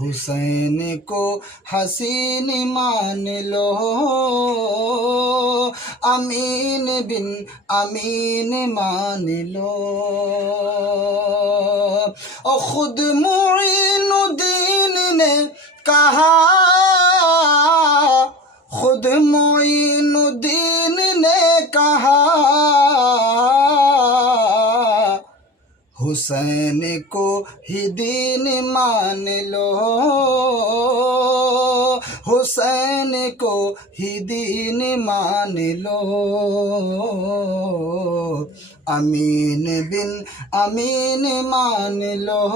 حسین کو حسین مان لو، امین بن امین مان لو۔ اور خود معین الدین نے کہا، خود معین الدین نے کہا، حسین کو ہی دین مان لو، حسین کو ہی دین مان لو۔ امین بن امین مان لو،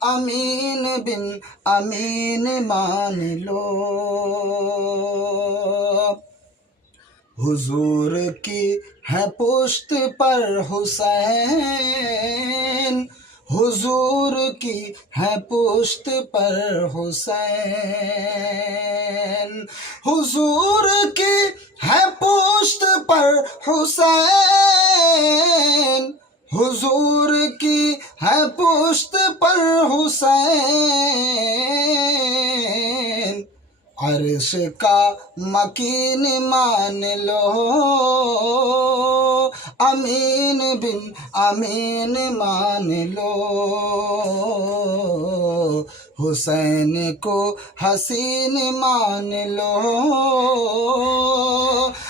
امین بن امین مان لو۔ حضور کی ہے پشت پر حسین، حضور کی ہے پشت پر حسین، حضور کی ہے پشت پر حسین، حضور کی ہے پشت پر حسین۔ عرش کا مکین مان لو، امین بن امین مان لو۔ حسین کو حسین مان لو،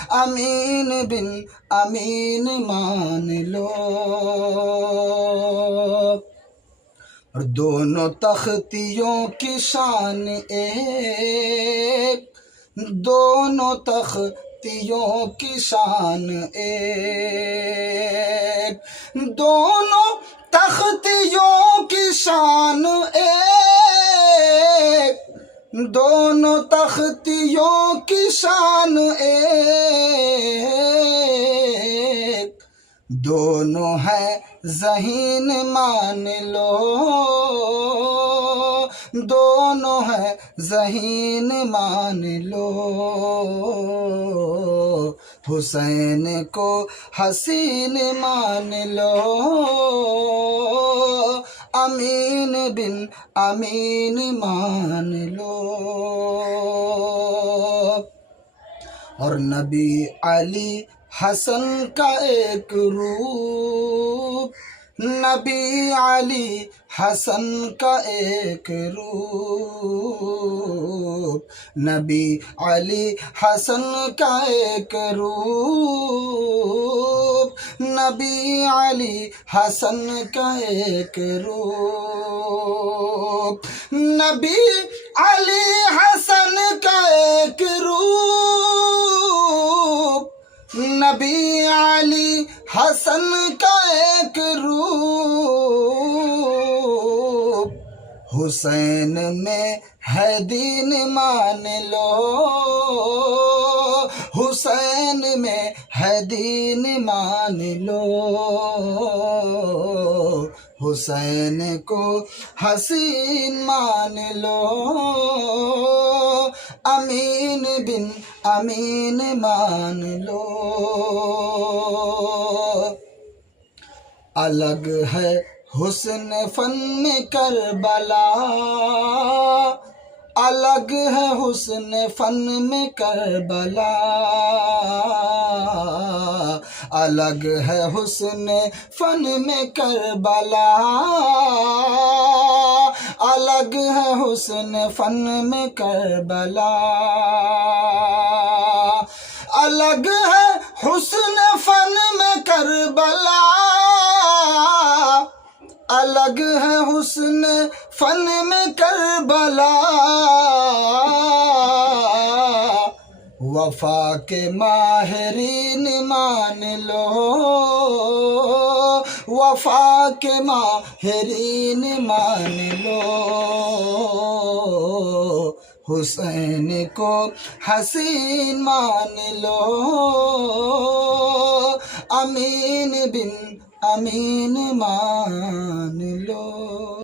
امین بن امین مان لو۔ اور دونوں تختیوں کی شان ایک، دونوں تختیوں کی شان ایک، دونوں تختیوں کی شان ایک، دونوں تختیوں کی شان ایک۔ دونوں ہے ذہین مان لو، دونوں ہے ذہین مان لو۔ حسین کو حسین مان لو، امین بن امین مان لو۔ اور نبی علی حسن کا ایک روپ، نبی علی حسن کا ایک روپ، نبی علی حسن کا ایک روپ، نبی علی حسن کا ایک روپ، نبی علی حسن کا ایک روپ، نبی علی حسن کا ایک روپ۔ حسین میں ہے دین مان لو، حسین میں ہے دین مان لو۔ حسین کو حسین مان لو، امین بن امین مان لو۔ الگ ہے حسن فن میں کربلا، الگ ہے حسن فن میں کربلا، الگ ہے حسن فن میں کربلا، الگ ہے حسن فن میں کربلا، الگ ہے حسن فن میں کربلا، الگ ہے حسن فن میں کربلا۔ وفا کے ماہرین مان لو، وفا کے ماہرین مان لو۔ حسین کو حسین مان لو، امین بن امین مان لو۔